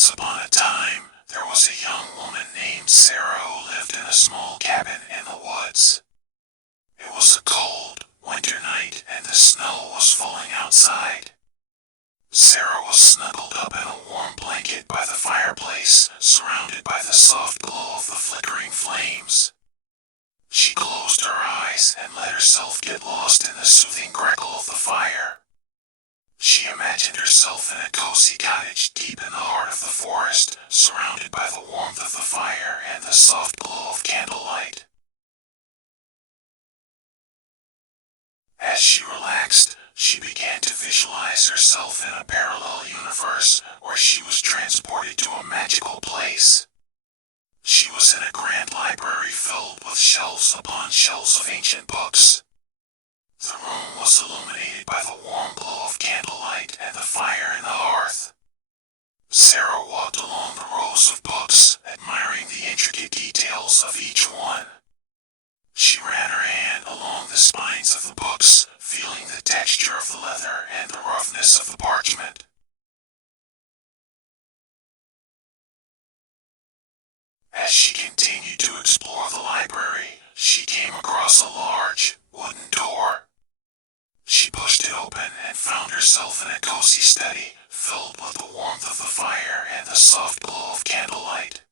Once upon a time, there was a young woman named Sarah who lived in a small cabin in the woods. It was a cold, winter night and the snow was falling outside. Sarah was snuggled up in a warm blanket by the fireplace, surrounded by the soft glow of the flickering flames. She closed her eyes and let herself get lost in the soothing crackle of the fire. She imagined herself in a cozy cottage deep in the heart of the forest, surrounded by the warmth of the fire and the soft glow of candlelight. As she relaxed, she began to visualize herself in a parallel universe where she was transported to a magical place. She was in a grand library filled with shelves upon shelves of ancient books. The room was illuminated by the warm glow of candlelight and the fire in the hearth. Sarah walked along the rows of books, admiring the intricate details of each one. She ran her hand along the spines of the books, feeling the texture of the leather and the roughness of the parchment. As she continued to explore the library, she came across a large, wooden door. She pushed it open and found herself in a cozy study, filled with the warmth of the fire and the soft glow of candlelight.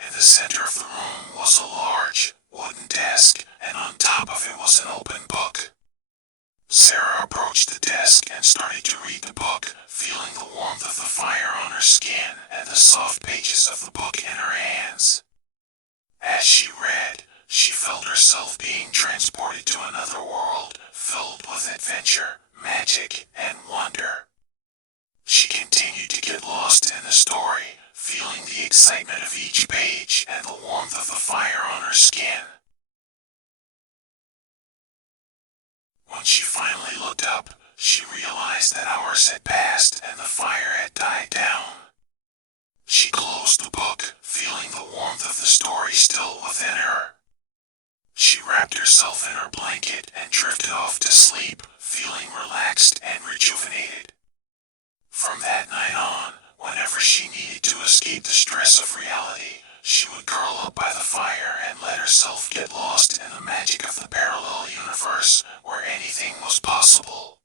In the center of the room was a large, wooden desk, and on top of it was an open book. Sarah approached the desk and started to read the book, feeling the warmth of the fire on her skin and the soft pages of the book in her hands. As she read, she felt herself being transported to another world, filled with adventure, magic, and wonder. She continued to get lost in the story, feeling the excitement of each page and the warmth of the fire on her skin. When she finally looked up, she realized that hours had passed and the fire had died down. She closed the book, feeling the warmth of the story still within her. She wrapped herself in her blanket and drifted off to sleep, feeling relaxed and rejuvenated. From that night on, whenever she needed to escape the stress of reality, she would curl up by the fire and let herself get lost in the magic of the parallel universe where anything was possible.